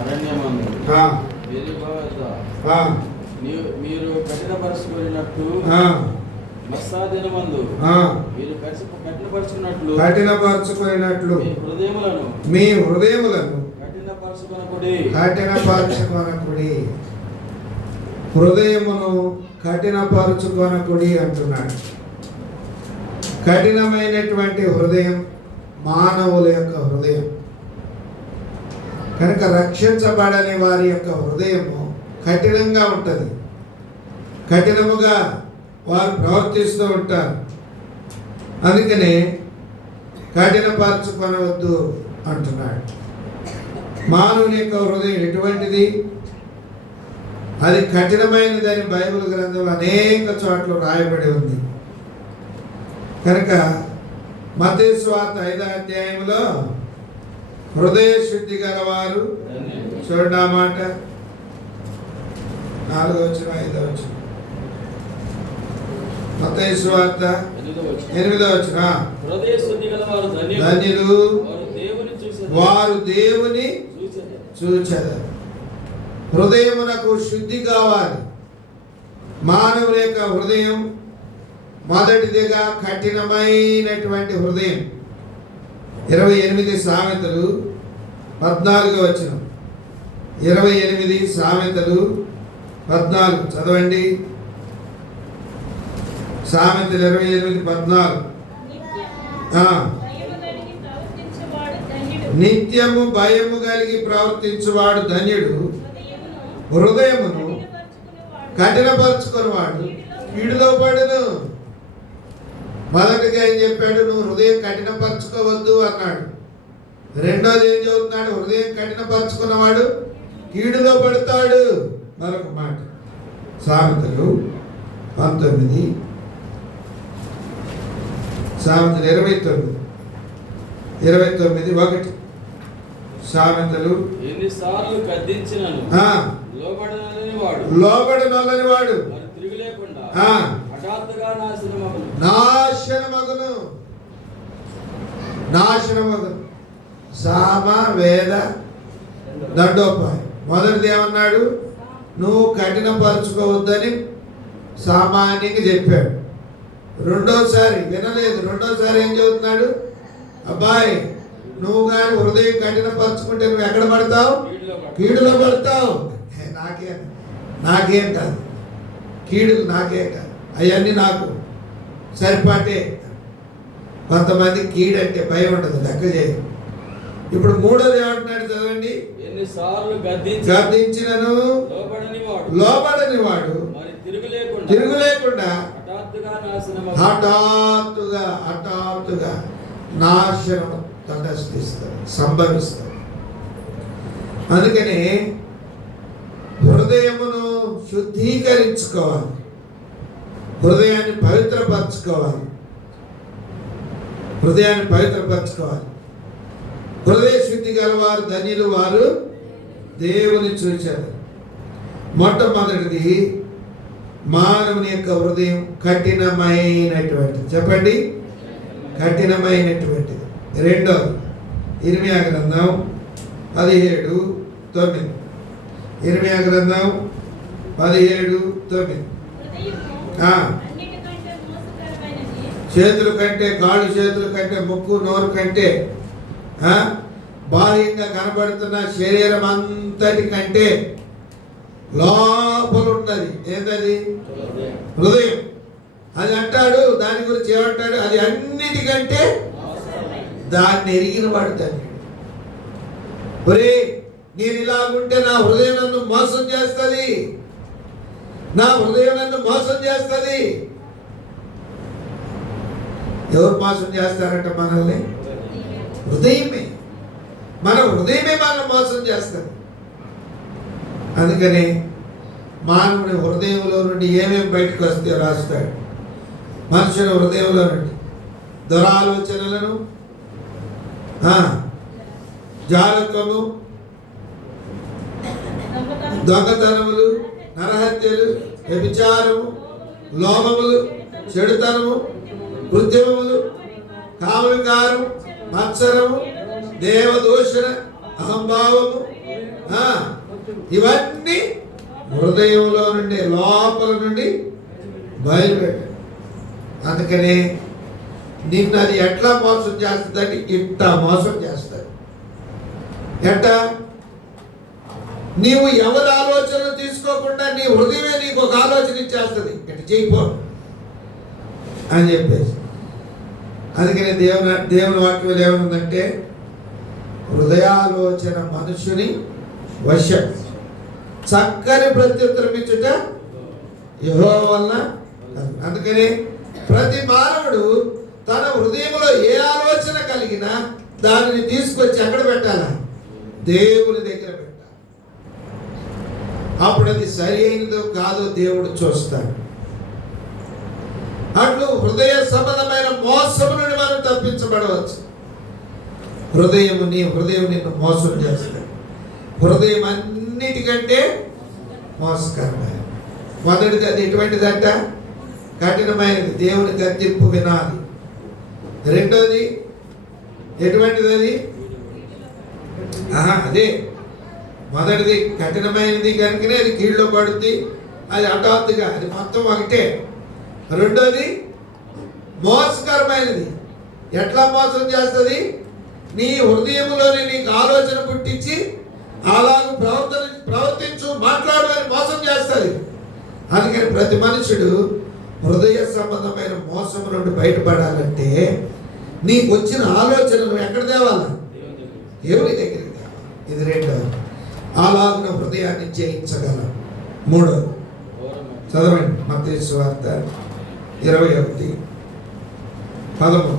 అరణ్యమందు మీరు కఠినపరచుకున్నట్టు మత్సాదినమందు మీరు కఠినపరచుకున్నట్లు మీ హృదయములను కఠినపరచుకొనకుడి. హృదయమును కఠినపరచుకొనకుడి అంటున్నాడు. కఠినమైనటువంటి హృదయం మానవుల యొక్క హృదయం కనుక రక్షించబడని వారి యొక్క హృదయము కఠినంగా ఉంటుంది. కఠినముగా వారు ప్రవర్తిస్తూ ఉంటారు. అందుకనే కఠినపరచుకొనవద్దు అంటున్నాడు. మానవుని యొక్క హృదయం ఎటువంటిది? అది కఠినమైనదని బైబిల్ గ్రంథంలో అనేక చోట్ల రాయబడి ఉంది. కనుక మత్తయి సువార్త 5వ అధ్యాయంలో హృదయ శుద్ధి గలవారు, చూడండి ఆ మాట 4వ వచనం 5వ వచనం, మత్తయి సువార్త 8వ వచనం, ధన్యులు వారు దేవుని చూచెదరు. హృదయమునకు శుద్ధి కావాలి. మానవుల యొక్క హృదయం మొదటిదిగా కఠినమైనటువంటి హృదయం. 28 సామెతలు 14వ వచనం, 28 సామెతలు 14 చదవండి. సామెతలు 28:14. నిత్యము భయము కలిగి ప్రవర్తించువాడు ధన్యుడు, హృదయమును కఠినపరచుకునేవాడు కీడులో పడును. మొదటిగా ఏం చెప్పాడు? నువ్వు హృదయం కఠినపరచుకోవద్దు అన్నాడు. రెండోది ఏం చెబుతున్నాడు? హృదయం కఠినపరచుకున్నవాడు కీడులో పడతాడు. మరొక మాట సామెతలు 19, సామెతలు 29:1. సామెతలు ఎన్నిసార్లు గద్దించినను లోబడనొల్లని వాడు నాశనమగును. సామ వేద దండోపాయం. మొదటిది ఏమన్నాడు? నువ్వు కఠినపరచుకోవద్దని సామాన్యంగా చెప్పాడు. రెండోసారి వినలేదు. రెండోసారి ఏం చెబుతున్నాడు? అబ్బాయి నువ్వు కానీ హృదయం కఠినపరచుకుంటే నువ్వు ఎక్కడ పడతావు? కీడులో పడతావు. నాకేం కాదు, కీడులు నాకే కాదు, అవన్నీ నాకు సరిపాటే. కొంతమంది కీడంటే భయం ఉండదు, లెక్క చేయ. ఇప్పుడు మూడోది ఏమంటున్నాడు చదవండి. ఎన్నిసార్లు గద్దించినను లోబడని వాడు తిరుగు లేకుండా హఠాత్తుగా నాశనం తటస్థిస్తాడు, సంభవిస్తాడు. అందుకని హృదయమును శుద్ధీకరించుకోవాలి, హృదయాన్ని పవిత్రపరచుకోవాలి. హృదయ శుద్ధి గలవారు ధన్యులు, వారు దేవుని చూచారు. మొట్టమొదటిది మానవుని యొక్క హృదయం కఠినమైనటువంటిది. చెప్పండి, కఠినమైనటువంటిది. రెండోది ఇర్మియా గ్రంథం 17:9. ఇర్మియా గ్రంథం 17:9. చేతుల కంటే, కాళ్ళు చేతుల కంటే, ముక్కు నోరు కంటే, బాహ్యంగా కనబడుతున్న శరీరం అంతటి కంటే లోపల ఉన్నది ఏంటది? హృదయం. అది అంటాడు, దాని గురించి ఏమంటాడు? అది అన్నిటికంటే దాన్ని ఎరిగిన వాడు తండ్రి. ఒరే, నేను ఇలాగుంటే నా హృదయం నన్ను మోసం చేస్తుంది, ఎవరు మోసం చేస్తారంట మనల్ని? హృదయమే. మన హృదయమే మనల్ని మోసం చేస్తుంది. అందుకని మానవుని హృదయంలో నుండి ఏమేమి బయటకు వస్తే రాస్తాడు. మనుషుల హృదయంలో నుండి దురాలోచనలను, జాలత్వము, దొంగతనములు, నరహత్యలు, వ్యభిచారము, లోభములు, చెడుతనము, కృత్రిమములు, కామవికారము, మత్సరము, దేవదూషణ, అహంభావము, ఆ, ఇవన్నీ హృదయంలో నుండి లోపల నుండి బయలుపెట్టాడు. అందుకని నిన్ను అది ఎట్లా మోసం చేస్తుందంటే ఇంత మోసం చేస్తాడు. ఎట్టా? నీవు ఎవరి ఆలోచనలు తీసుకోకుండా నీ హృదయమే నీకు ఒక ఆలోచన ఇచ్చేస్తుంది, ఇటు చేయిపో అని చెప్పేసి. అందుకని దేవుని వాక్యం ఏమనుందంటే, హృదయాలోచన మనుషుని వశం, చక్కని ప్రత్యుత్తరం ఇచ్చుట యెహోవా వలన. అందుకని ప్రతి మానవుడు తన హృదయంలో ఏ ఆలోచన కలిగినా దానిని తీసుకొచ్చి ఎక్కడ పెట్టాలా? దేవుని దగ్గర పెట్టాలి. అప్పుడు అది సరి అయినదో కాదో దేవుడు చూస్తాడు. అట్లు హృదయ సంబంధమైన మోసము నుండి మనం తప్పించబడవచ్చు. నీ హృదయం నిన్ను మోసం చేస్తుంది. హృదయం అన్నిటికంటే మోసకరమైన. మొదటిది అది ఎటువంటిదంట? కఠినమైనది, దేవుని గద్దింపు వినాలి. రెండోది ఎటువంటిది అది? అదే మొదటిది కఠినమైనది కనుకనే అది కీళ్ళలో పడుద్ది, అది హఠాత్తుగా, అది మొత్తం ఒకటే. రెండోది మోసకరమైనది. ఎట్లా మోసం చేస్తుంది? నీ హృదయంలోనే నీకు ఆలోచన పుట్టించి అలాగ ప్రవర్తించు, మాట్లాడు అని మోసం చేస్తుంది. అందుకని ప్రతి మనుషుడు హృదయ సంబంధమైన మోసం నుండి బయటపడాలంటే నీకు వచ్చిన ఆలోచనలు ఎక్కడ తేవాలా? దేవుని దగ్గరికి తేవాలి. ఇది రెండోది. అలాగున హృదయాన్ని జయించగలం. మూడోది చదవండి, మత్తయి సువార్త 21:13.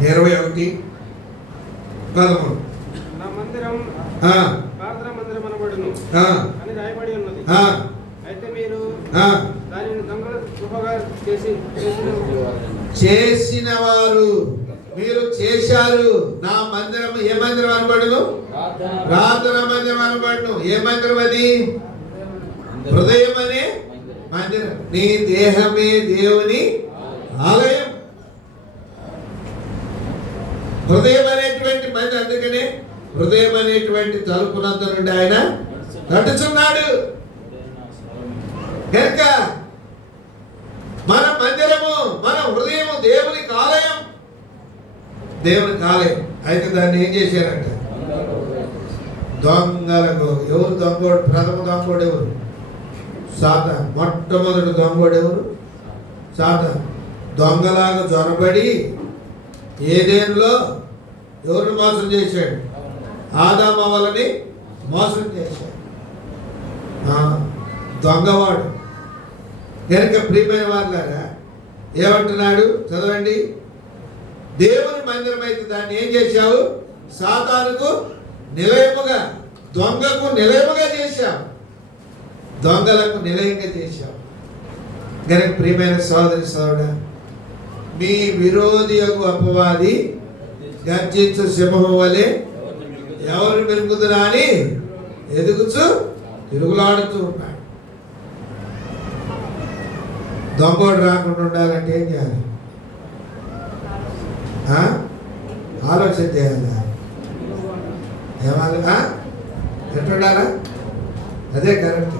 21:13. నా మందిరం ప్రార్థనా మందిరం అనబడును అని రాయబడి ఉన్నది. అయితే మీరు దానిని దొంగల కృపగా చేసిన వారు మీరు చేశారు. నా మందిరం ఏ మందిరం అనబడును? ప్రార్థనా మందిరం అనబడును. ఏ మందిరం అది? హృదయం అనే మందిరం. నీ దేహమే దేవుని ఆలయం. హృదయం అనేటువంటి మందిరం. అందుకనే హృదయం అనేటువంటి తలుపునంత నుండి ఆయన నడుచున్నాడు. కనుక మన మందిరము, మన హృదయము దేవునికి ఆలయం. దేవునికి ఆలయం. అయితే దాన్ని ఏం చేశారంట? దొంగలకు. ఎవరు దొంగోడు? ప్రథమ దొంగోడు ఎవరు? సాతాను. మొట్టమొదటి దొంగోడు ఎవరు? సాతాను. దొంగలాగా జొరబడి ఏదేనులో ఎవరిని మోసం చేశాడు? ఆదాము అవ్వలని మోసం చేశాడు. దొంగవాడు. కనుక ప్రియమైన వాళ్ళారా, ఏమంటున్నాడు చదవండి. దేవుని మందిరం అయితే దాన్ని ఏం చేశావు? సాతానుకు నిలయముగా, దొంగకు నిలయముగా చేశావు. దొంగలకు నిలయంగా చేశావు. కనుక ప్రియమైన సోదరి సోదరుడా, మీ విరోధి యొక్క అపవాది గర్జించు సింహం వలె ఎవరు మెరుగుదురా అని ఎదుగుచు తిరుగులాడుతూ ఉన్నాడు. దొంగోడు రాకుండా ఉండాలంటే ఏం చేయాలి? ఆలోచన చేయాలి. ఏమాలి? ఎట్లుండాలా? అదే కరెక్ట్.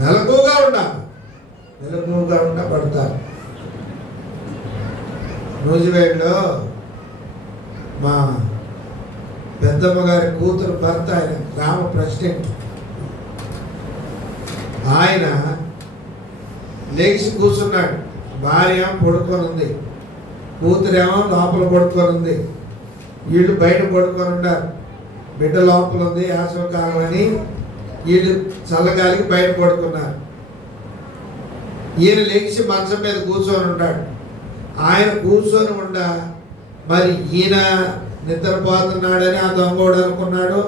మెలకువగా ఉండాలి. మెలకువగా ఉండా పడతారు. నూజివేడ్లో మా పెద్దమ్మ గారి కూతురు భర్త, ఆయన గ్రామ ప్రెసిడెంట్. ఆయన లేచి కూర్చున్నాడు. భార్య పడుకొని ఉంది, కూతురేమో లోపల పడుకొని ఉంది. వీళ్ళు బయట పడుకొని ఉన్నారు. బిడ్డ లోపల ఉంది, వేసవికాలం అని వీళ్ళు చల్లగాలికి బయట పడుకున్నారు. ఈయన లేచి మంచం మీద కూర్చొని ఉంటాడు. ఆయన కూర్చొని ఉండ మరి ఈయన నిద్రపోతున్నాడని ఆ దొంగోడు అనుకున్నాడు.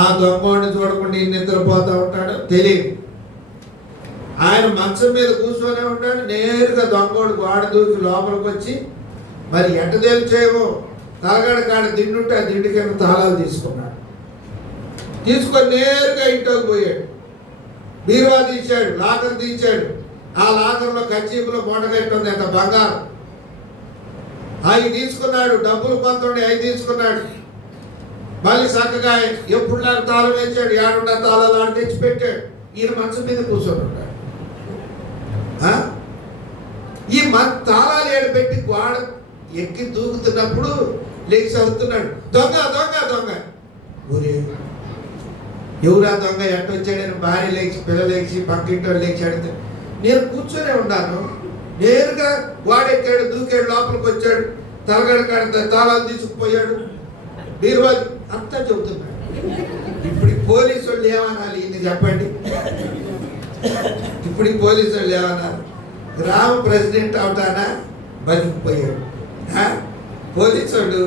ఆ దొంగోడిని చూడకుండా ఈయన నిద్రపోతూ ఉంటాడు, తెలియదు. ఆయన మంచం మీద కూర్చొనే ఉంటాడు. నేరుగా దొంగోడు గోడ దూకి లోపలికి వచ్చి మరి ఎట్ట తేల్చేమో తలగడ కాడ దిండుంటే ఆ దిండు కింద తాళాలు తీసుకున్నాడు. తీసుకొని నేరుగా ఇంట్లోకి పోయాడు. బీరువా తీశాడు, లాకర్ తీశాడు. ఆ లాకర్లో కచ్చీపులో మూటగట్టి ఉంది, అంత బంగారం. ఆ అవి తీసుకున్నాడు, డబ్బులు కొంత ఉండి అవి తీసుకున్నాడు. మళ్ళీ చక్కగా ఎప్పుడు నాకు తాళం వేసాడు, ఏడున్న తాళాలు ఆడు తెచ్చి పెట్టాడు. ఈయన మంచం మీద కూర్చొని ఉన్నాడు. ఈ తాళాలు ఏడు పెట్టి గోడ ఎక్కి దూకుతున్నప్పుడు లేచి చదువుతున్నాడు, దొంగ దొంగ దొంగ. ఊరే ఎవరా దొంగ, ఎట్టొచ్చాడని భార్య లేచి, పిల్లలు లేచి, పక్కింటి వాళ్ళు లేచి అడిగితే నేను కూర్చొనే ఉన్నాను. నేరుగా వాడెక్కాడు, దూకాడు, లోపలికి వచ్చాడు, తలగడ కాడ తాళాలు తీసుకుపోయాడు, బీరువాజు అంతా చెబుతున్నాడు. ఇప్పుడు పోలీసు వాళ్ళు ఏమనాలి ఇది చెప్పండి? ఇప్పుడు పోలీసు వాళ్ళు ఏమన్నారు? గ్రామ ప్రెసిడెంట్ అవుతానా బతికిపోయాడు. పోలీసు వాళ్ళు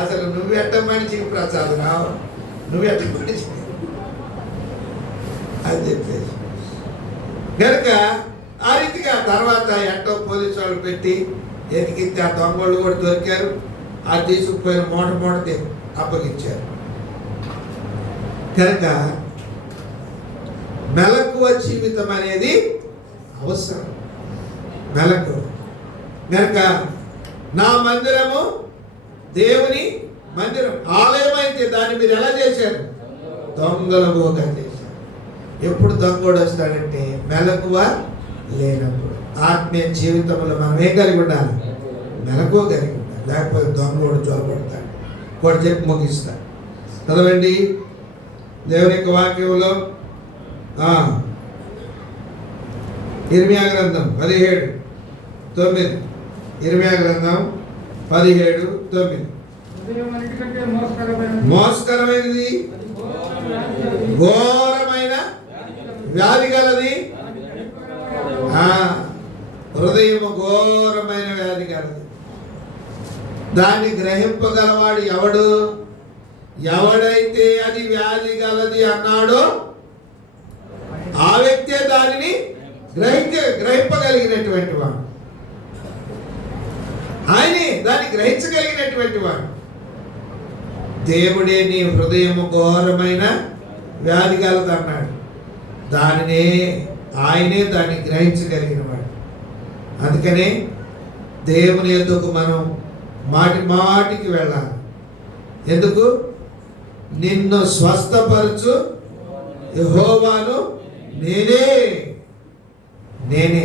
అసలు నువ్వెట్ట మనిషికి ప్రసాద్ రావు, నువ్వెట్ట మనిషి అని చెప్పేసి కనుక ఆ రీతిగా తర్వాత ఎట్టో పోలీసు వాళ్ళు పెట్టి ఎతికితే ఆ దొంగలు కూడా దొరికారు. ఆ తీసుకుపోయిన మూట అప్పగించారు. కనుక మెలకువ జీవితం అనేది అవసరం. మెలకువ కనుక నా మందిరము దేవుని మందిరం, ఆలయం అయితే దాన్ని మీరు ఎలా చేశారు? దొంగలముగా చేశారు. ఎప్పుడు దొంగోడు వస్తాడంటే మెలకువ లేనప్పుడు. ఆత్మీయ జీవితంలో మనం ఏం కలిగి ఉండాలి? మెలకువ కలిగి ఉండాలి. లేకపోతే దొంగోడు జోలపడతాడు. కూడా చెప్పి ముగిస్తాడు. చదవండి దేవుని యొక్క వాక్యంలో ఇర్మియా గ్రంథం 17:9. ఇర్మియా గ్రంథం 17:9. మోసకరమైనది, ఘోరమైన వ్యాధి గలది, హృదయము ఘోరమైన వ్యాధి గలది. దాన్ని గ్రహింపగలవాడు ఎవడు? ఎవడైతే అది వ్యాధి గలది అన్నాడో ఆ వ్యక్తే దానిని గ్రహింపగలిగినటువంటి వాడు. ఆయనే దాన్ని గ్రహించగలిగినటువంటి వాడు. దేవుడే నీ హృదయము ఘోరమైన వ్యాధి గలది అన్నాడు. దానినే ఆయనే దాన్ని గ్రహించగలిగిన వాడు. అందుకనే దేవుని యొద్దకు మనం మాటి మాటికి వెళ్ళాలి. ఎందుకు? నిన్ను స్వస్థపరచు యెహోవాను నేనే.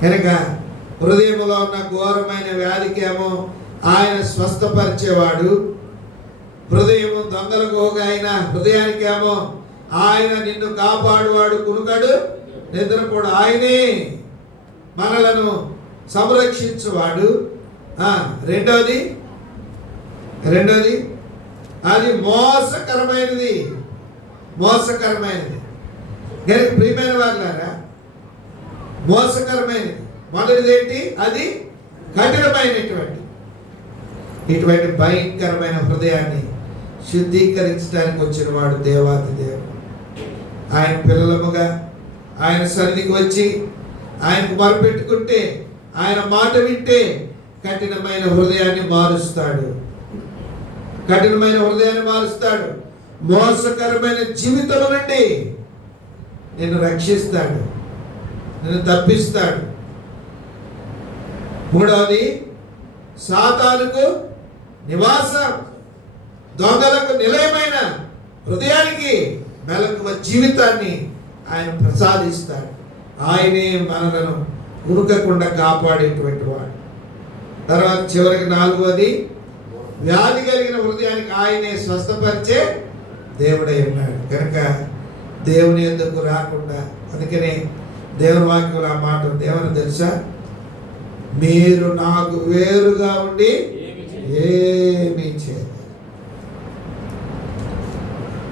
కనుక హృదయంలో ఉన్న ఘోరమైన వ్యాధికేమో ఆయన స్వస్థపరిచేవాడు. హృదయము దొంగలకు ఒక ఆయన హృదయానికేమో ఆయన నిన్ను కాపాడువాడు. కునుకడు నిద్రపోడు ఆయనే మనలను సంరక్షించువాడు. రెండోది అది మోసకరమైనది. గరికి ప్రియమైన వాళ్ళారా, మోసకరమైనది. మొదటిది ఏంటి? అది కఠినమైనటువంటి ఇటువంటి భయంకరమైన హృదయాన్ని శుద్ధీకరించడానికి వచ్చిన వాడు దేవాతి దేవుడు. ఆయన పిల్లలముగా ఆయన సన్నిధికి వచ్చి ఆయనకు మొరపెట్టుకుంటే, ఆయన మాట వింటే కఠినమైన హృదయాన్ని మారుస్తాడు. మోసకరమైన జీవితం నుండి నిన్ను రక్షిస్తాడు, నిన్ను తప్పిస్తాడు. మూడవది సాతానుకు నివాసం, దొంగలకు నిలయమైన హృదయానికి మెలకువ జీవితాన్ని ఆయన ప్రసాదిస్తాడు. ఆయనే మనలను ఉరుకకుండా కాపాడేటువంటి వాడు. తర్వాత చివరికి నాలుగవది వ్యాధి కలిగిన హృదయానికి ఆయనే స్వస్థపరిచే దేవుడై ఉన్నాడు. కనుక దేవుని ఎందుకు రాకుండా, అందుకనే దేవుని వాక్యంలో ఆ మాట దేవుని తెలుసా, మీరు నాకు వేరుగా ఉండి ఏమీ చేయలేదు.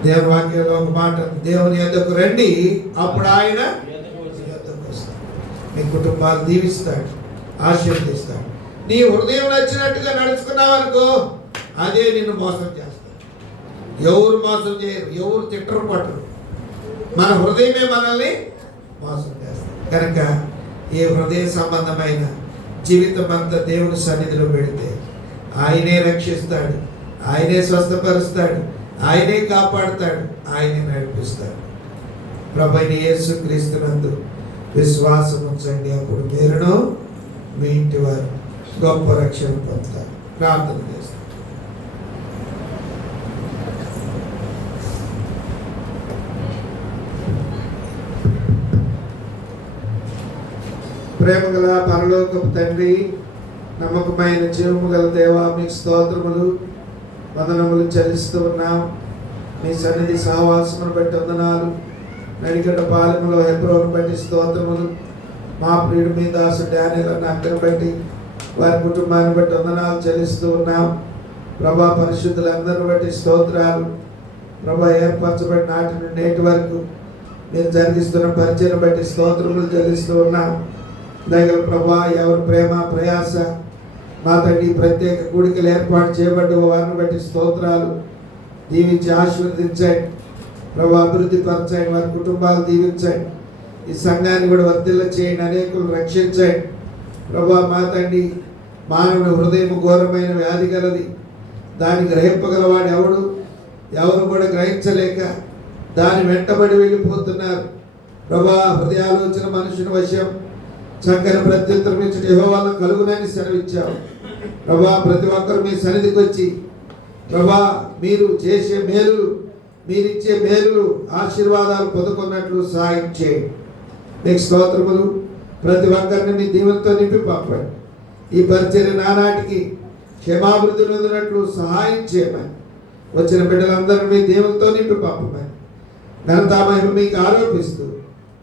దేవుని వాక్యంలో ఒక మాట, దేవుని యొద్దకు రండి అప్పుడు ఆయన యొద్దకు వస్తాడు. మీ కుటుంబాలు దీవిస్తాడు, ఆశీర్వదిస్తాడు. నీ హృదయం నచ్చినట్టుగా నడుచుకున్నావనుకో అదే నిన్ను మోసం చేస్తాడు. ఎవరు మోసం చేయరు, ఎవరు తిట్టరు పట్టరు. మన హృదయమే మనల్ని మోసం చేస్తాడు. కనుక ఈ హృదయ సంబంధమైన జీవితం అంతా దేవుని సన్నిధిలో పెడితే ఆయనే రక్షిస్తాడు, ఆయనే స్వస్థపరుస్తాడు, ఆయనే కాపాడుతాడు, ఆయనే నడిపిస్తాడు. ప్రభువైన యేసుక్రీస్తునందు విశ్వాసం ఉంచండి, అప్పుడు మీరును మీ ఇంటి వారు గొప్ప రక్షణ పొందుతారు. ప్రార్థన చేస్తారు. ప్రేమగల పరలోకపు తండ్రి, నమ్మకమైన జీవము గల దేవా, మీకు స్తోత్రములు వందనములు చెల్లిస్తూ ఉన్నాం. మీ సన్నిధి సహవాసమును బట్టి వందనాలు. నడిగడ్డ పాలెములో హెబ్రోను బట్టి స్తోత్రములు. మా ప్రియుడు మీ దాసు డానియల్ అక్కను బట్టి వారి కుటుంబాన్ని బట్టి వందనాలు చెల్లిస్తూ ఉన్నాం. ప్రభా, పరిశుద్ధులందరిని బట్టి స్తోత్రాలు. ప్రభా, ఏర్పరచబడిన నాటి నుండి నేటి వరకు మీరు జరిగిస్తున్న పరిచయం బట్టి స్తోత్రములు చెల్లిస్తూ ఉన్నాం. దగ్గర ప్రభా, ఎవరి ప్రేమ ప్రయాస మా తండ్రి ప్రత్యేక కూడికలు ఏర్పాటు చేయబడ్డ వారిని బట్టి స్తోత్రాలు. దీవించి ఆశీర్వదించండి ప్రభా, అభివృద్ధి పరచండి, వారి కుటుంబాలు దీవించండి. ఈ సంఘాన్ని కూడా వర్ధిల్ల చేయండి, అనేకులు రక్షించండి ప్రభా. మా తండ్రి, మానవుని హృదయం ఘోరమైన వ్యాధి గలది, దాన్ని గ్రహింపగలవాడు ఎవరు కూడా గ్రహించలేక దాని వెంటబడి వెళ్ళిపోతున్నారు ప్రభా. హృదయాలోచన మనుషుని వశం, చక్కని ప్రత్యుత్తరం ఇచ్చిన యెహోవా కలుగునని సెలవిచ్చావు ప్రభా. ప్రతి ఒక్కరు మీ సన్నిధికి వచ్చి ప్రభా, మీరు చేసే మేలు, మీరిచ్చే మేలు ఆశీర్వాదాలు పొందుకున్నట్లు సహాయం చేయండి. మీకు స్తోత్రములు. ప్రతి ఒక్కరిని మీ దీవెనతో నింపి పంపండి. ఈ పరిచర్య నానాటికి క్షేమాభివృద్ధి నొందినట్లు సహాయం చేయమని, వచ్చిన బిడ్డలందరినీ మీ దీవెనతో నింపి పంపమని ఘనతా మహిమ మీకు ఆరోపిస్తూ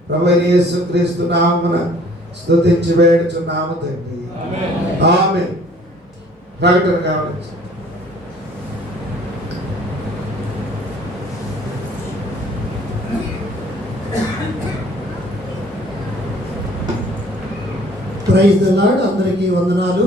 ప్రభువైన యేసుక్రీస్తు నామమున స్తుతించి వేడుచున్నాము తండ్రి. ఆమేన్. ప్రకటన కావాలి. Praise the Lord. అందరికీ వందనాలు.